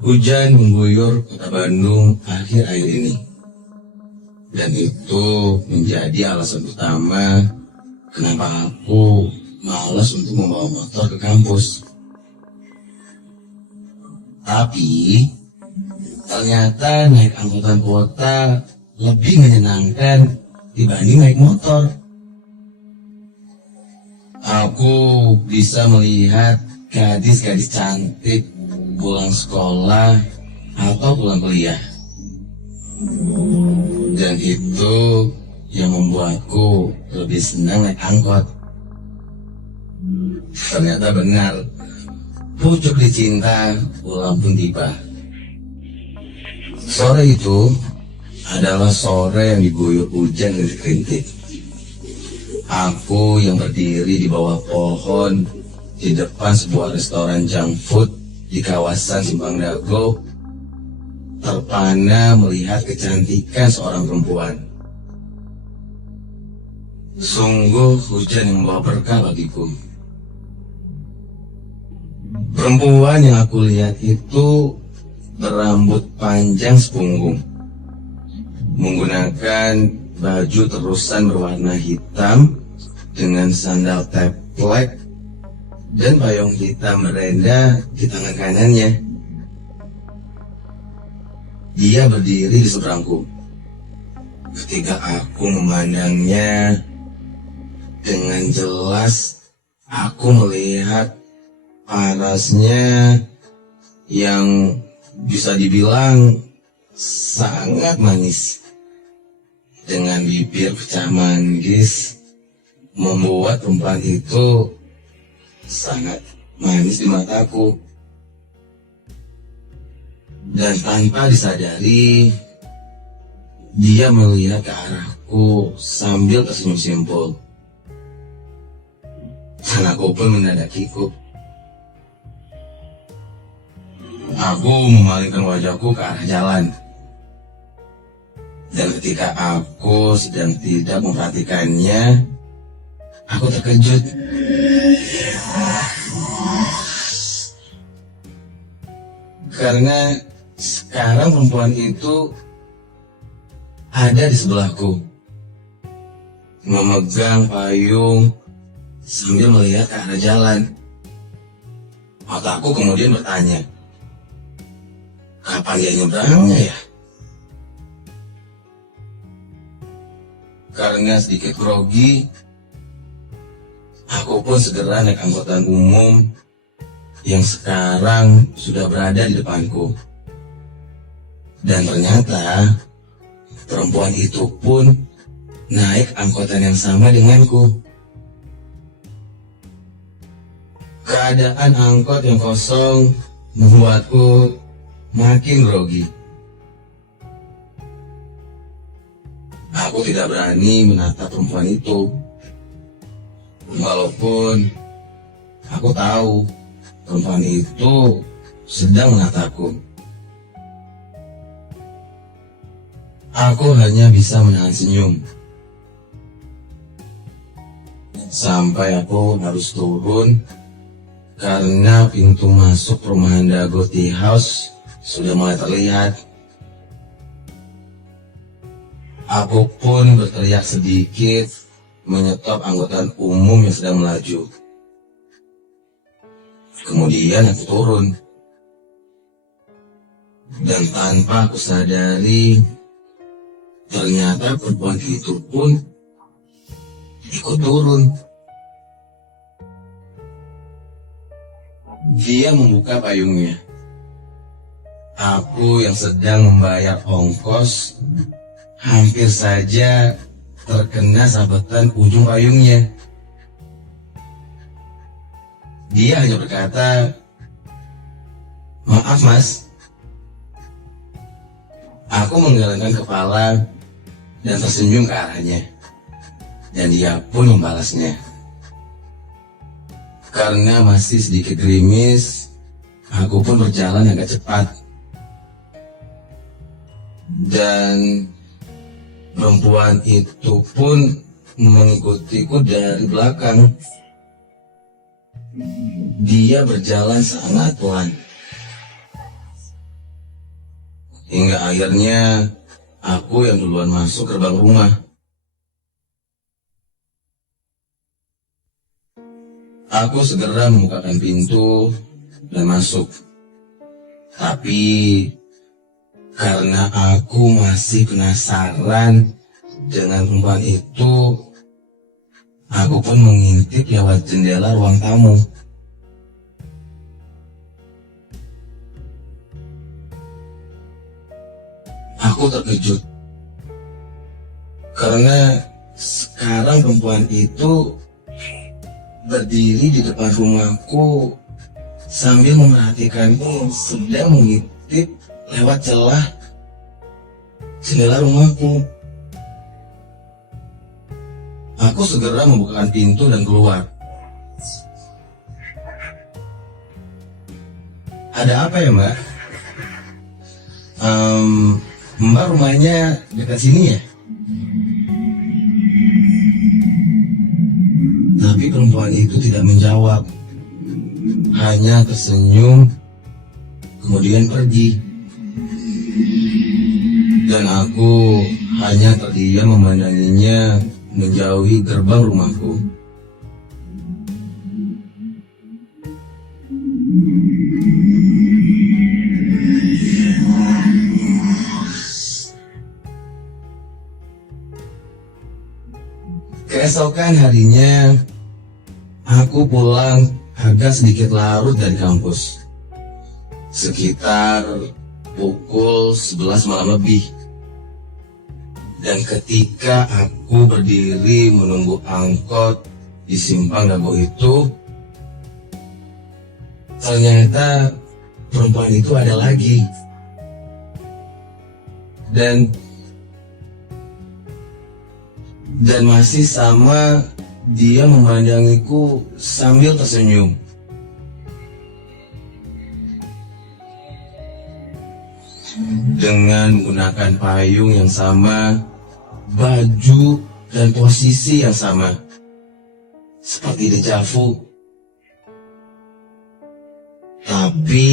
Hujan mengguyur kota Bandung akhir-akhir ini. Dan itu menjadi alasan utama kenapa aku malas untuk membawa motor ke kampus. Tapi ternyata naik angkutan kota lebih menyenangkan dibanding naik motor. Aku bisa melihat gadis-gadis cantik pulang sekolah atau pulang kuliah. Dan itu yang membuatku lebih senang naik angkot. Ternyata benar, pucuk dicinta pulang pun tiba. Sore itu adalah sore yang diguyur hujan dan rintik. Aku yang berdiri di bawah pohon di depan sebuah restoran junk food di kawasan Simpang Dago terpana melihat kecantikan seorang perempuan. Sungguh hujan yang membawa berkah bagiku. Perempuan yang aku lihat itu berambut panjang sepunggung, menggunakan baju terusan berwarna hitam dengan sandal teplek dan payung hitam merenda di tangan kanannya. Dia berdiri di seberangku. Ketika aku memandangnya dengan jelas, aku melihat parasnya yang bisa dibilang sangat manis. Dengan bibir pecah manggis, membuat perempuan itu sangat manis di mataku. Dan tanpa disadari, dia melihat ke arahku sambil tersenyum simpul. Dan aku pun mendadak kikuk. Aku memalingkan wajahku ke arah jalan. Dan ketika aku sedang tidak memperhatikannya, aku terkejut. Karena sekarang perempuan itu ada di sebelahku, memegang payung sambil melihat ke arah jalan. Otakku kemudian bertanya, kapan dia nyebrangnya ya? Karena sedikit grogi, aku pun segera naik angkutan umum yang sekarang sudah berada di depanku. Dan ternyata perempuan itu pun naik angkutan yang sama denganku. Keadaan angkot yang kosong membuatku makin grogi. Aku tidak berani menatap perempuan itu, walaupun aku tahu perempuan itu sedang menatapku. Aku hanya bisa menahan senyum. Sampai aku harus turun karena pintu masuk perumahan Dago Tea House sudah mulai terlihat. Aku pun berteriak sedikit menyetop angkutan umum yang sedang melaju. Kemudian aku turun. Dan tanpa aku sadari, ternyata perempuan itu pun ikut turun. Dia membuka payungnya. Aku yang sedang membayar ongkos hampir saja terkena sabetan ujung payungnya. Dia hanya berkata, "Maaf mas." Aku menggelengkan kepala dan tersenyum ke arahnya. Dan dia pun membalasnya. Karena masih sedikit gerimis, aku pun berjalan agak cepat. Dan perempuan itu pun mengikutiku dari belakang. Dia berjalan sangat pelan. hingga akhirnya aku yang duluan masuk gerbang rumah. Aku segera membukakan pintu dan masuk. Tapi karena aku masih penasaran dengan perempuan itu, aku pun mengintip lewat jendela ruang tamu. Aku terkejut karena sekarang perempuan itu berdiri di depan rumahku sambil memerhatikanku yang sedang mengintip lewat celah jendela rumahku. Aku segera membukakan pintu dan keluar. Ada apa ya, Mbak? Mbak rumahnya dekat sini ya? Tapi perempuan itu tidak menjawab, hanya tersenyum, kemudian pergi. Dan aku hanya terdiam memandanginya menjauhi gerbang rumahku. Keesokan harinya, aku pulang agak sedikit larut dari kampus. Sekitar pukul 11 malam lebih. Dan ketika aku berdiri menunggu angkot di Simpang Dago itu, ternyata perempuan itu ada lagi. Dan masih sama, dia memandangiku sambil tersenyum. Dengan menggunakan payung yang sama, baju dan posisi yang sama, seperti dejavu. Tapi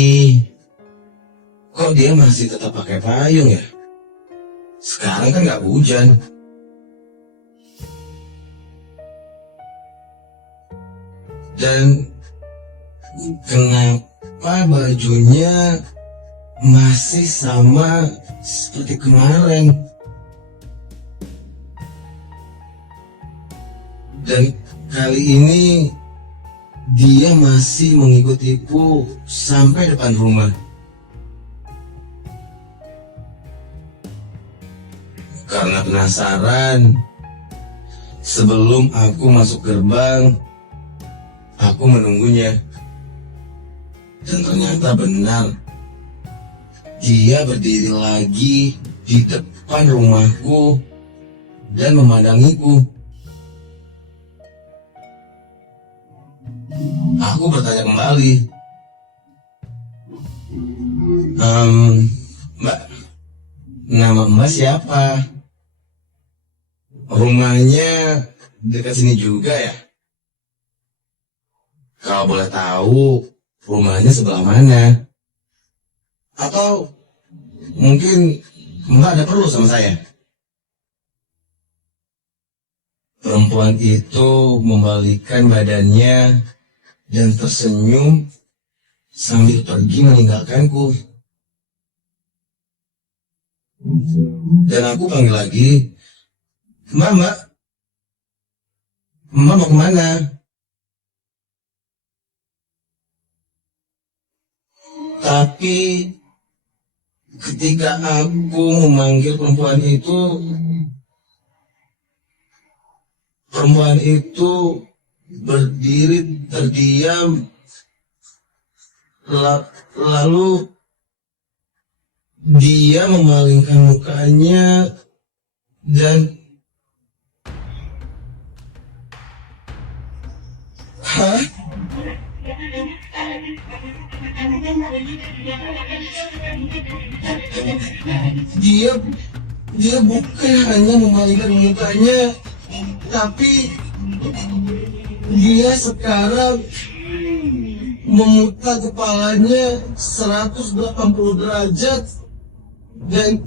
kok dia masih tetap pakai payung ya? Sekarang kan gak hujan. Dan kenapa bajunya masih sama seperti kemarin? Dan kali ini dia masih mengikutiku sampai depan rumah. Karena penasaran, sebelum aku masuk gerbang, aku menunggunya. Dan ternyata benar, dia berdiri lagi di depan rumahku dan memandangiku. Aku bertanya kembali, Mbak, nama Mbak siapa? Rumahnya dekat sini juga ya? Kalau boleh tahu, rumahnya sebelah mana? Atau mungkin Mbak ada perlu sama saya? Perempuan itu membalikkan badannya dan tersenyum sambil pergi meninggalkanku. Dan aku panggil lagi, Mbak, Mbak mau kemana? Tapi ketika aku memanggil perempuan itu berdiri terdiam, lalu dia memalingkan mukanya dan dia bukan hanya memalingkan mukanya, tapi dia sekarang memutar kepalanya 180 derajat dan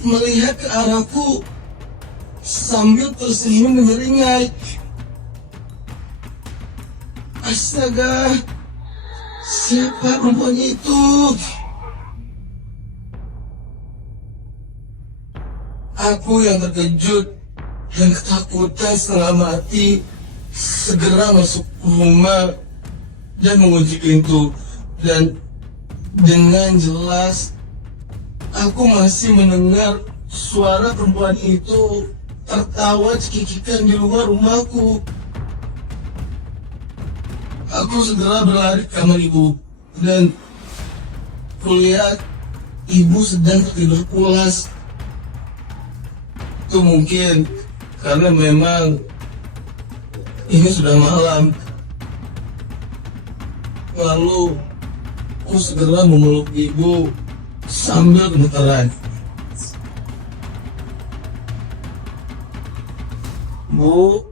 melihat ke arahku sambil tersenyum menyeringai. Astaga, siapa perempuan itu? Aku yang terkejut dan ketakutan setengah mati segera masuk rumah dan mengunci pintu. Dan dengan jelas aku masih mendengar suara perempuan itu tertawa cekikikan di luar rumahku. Aku segera berlari ke kamar ibu dan kulihat ibu sedang tertidur pulas. Itu mungkin karena memang ini sudah malam. Lalu aku segera memeluk ibu sambil gemeteran. Bu,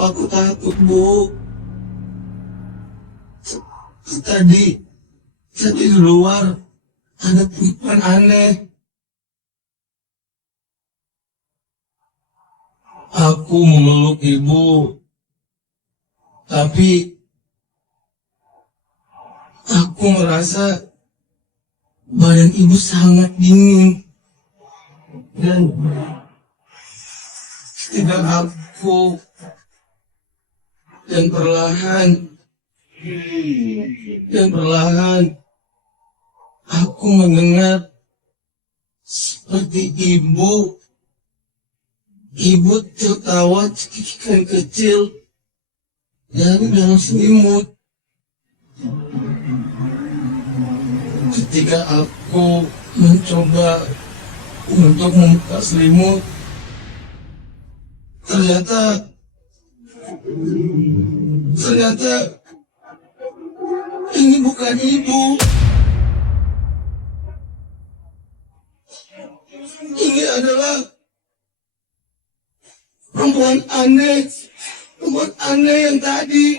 aku takut, Bu. Tadi di luar ada perempuan aneh. Aku memeluk ibu, tapi aku merasa badan ibu sangat dingin. Dan tidak aku dan perlahan aku mendengar seperti ibu tertawa cekikikan kecil dari dalam selimut. Ketika aku mencoba untuk membuka selimut, ternyata ini bukan ibu. Ini adalah perempuan aneh yang tadi.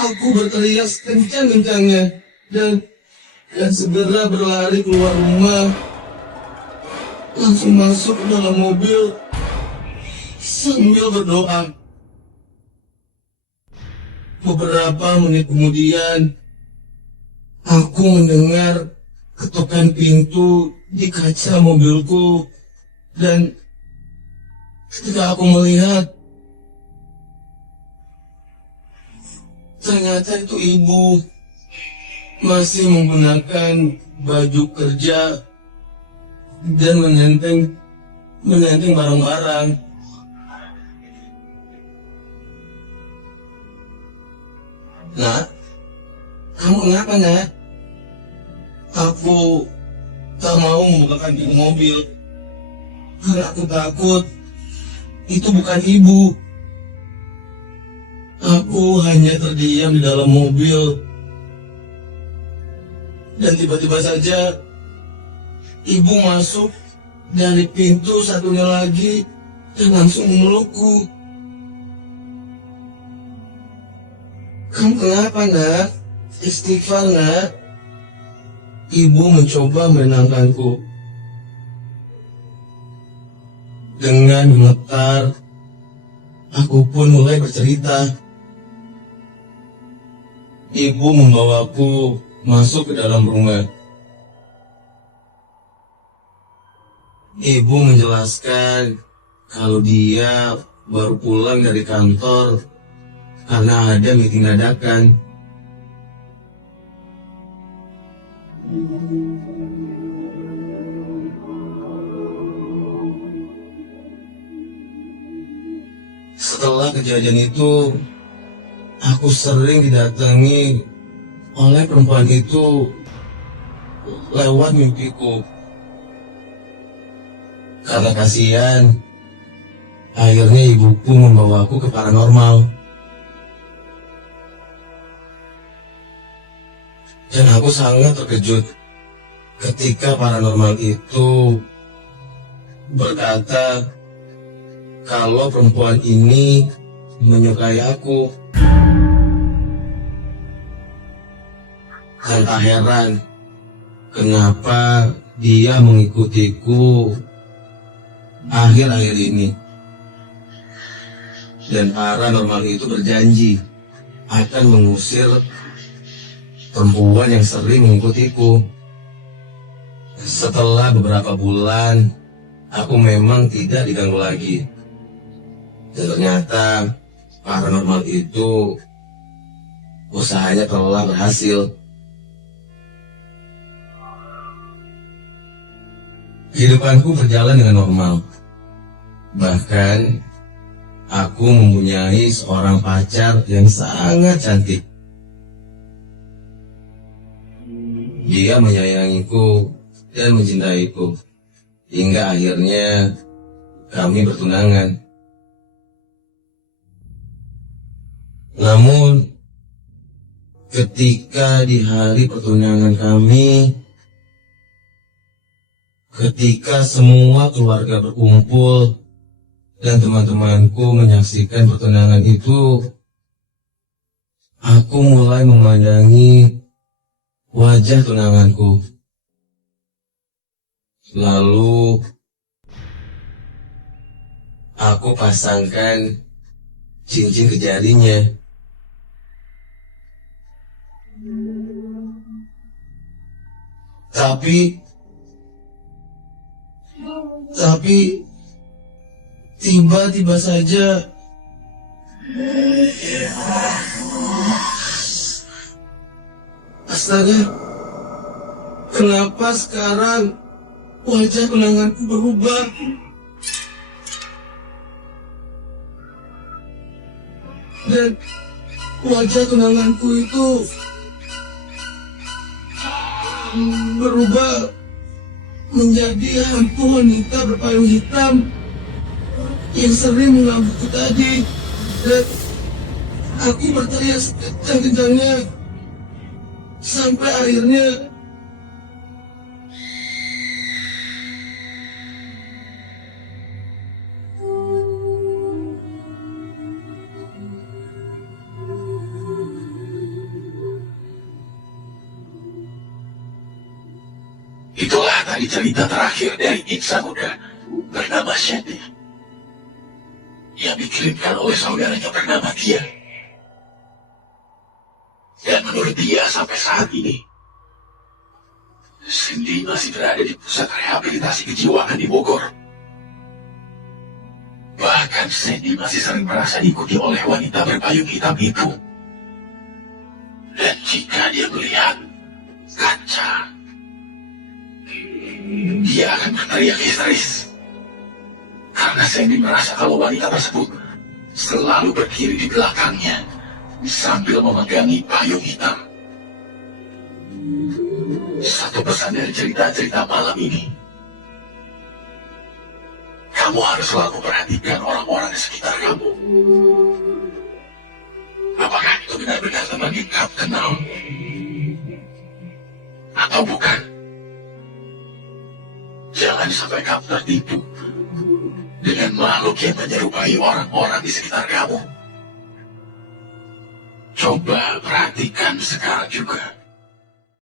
Aku berteriak sekencang-kencangnya dan segera berlari keluar rumah, langsung masuk ke dalam mobil sambil berdoa. Beberapa menit kemudian, aku mendengar ketukan pintu di kaca mobilku, dan ketika aku melihat, ternyata itu ibu masih menggunakan baju kerja dan menenteng barang-barang. Nak, kamu kenapa, Nak? Aku tak mau membukakan pintu mobil karena aku takut itu bukan ibu. Aku hanya terdiam di dalam mobil dan tiba-tiba saja ibu masuk dari pintu satunya lagi dan langsung memelukku. Kamu kenapa, Nak? Istighfar, Nak. Ibu mencoba menenangkanku. Dengan gemetar, aku pun mulai bercerita. Ibu membawaku masuk ke dalam rumah. Ibu menjelaskan kalau dia baru pulang dari kantor karena ada meeting dadakan. Setelah kejadian itu, aku sering didatangi oleh perempuan itu lewat mimpiku. Karena kasihan, akhirnya ibuku membawaku ke paranormal. Dan aku sangat terkejut ketika paranormal itu berkata kalau perempuan ini menyukai aku. Dan tak heran kenapa dia mengikutiku akhir-akhir ini. Dan paranormal itu berjanji akan mengusir perempuan yang sering mengikutiku. Setelah beberapa bulan, aku memang tidak diganggu lagi. Dan ternyata paranormal itu usahanya telah berhasil. Kehidupanku berjalan dengan normal. Bahkan aku mempunyai seorang pacar yang sangat cantik. Dia menyayangiku dan mencintaiku, hingga akhirnya kami bertunangan. Namun, ketika di hari pertunangan kami, ketika semua keluarga berkumpul dan teman-temanku menyaksikan pertunangan itu, aku mulai memandangi wajah tunanganku. Lalu, aku pasangkan cincin ke jarinya. Tapi tiba-tiba saja astaga, kenapa sekarang wajah tunanganku berubah? Dan wajah tunanganku itu berubah menjadi hantu wanita berpayung hitam yang sering menggangguku tadi. Dan aku berteriak sekencang-kencangnya sampai akhirnya itulah tadi cerita terakhir dari insan muda bernama Shandy yang dikirimkan oleh saudaranya bernama Tia. Dan menurut dia sampai saat ini, Cindy masih berada di pusat rehabilitasi kejiwaan di Bogor. Bahkan Cindy masih sering merasa diikuti oleh wanita berpayung hitam itu. Dan jika dia melihat kaca, dia akan berteriak histeris. Karena Cindy merasa kalau wanita tersebut selalu berdiri di belakangnya sambil memegangi payung hitam. Satu pesan dari cerita-cerita malam ini: kamu harus selalu perhatikan orang-orang di sekitar kamu. Apakah itu benar-benar teman yang kamu kenal atau bukan? Jangan sampai kamu tertipu dengan makhluk yang menyerupai orang-orang di sekitar kamu. Coba perhatikan sekarang juga.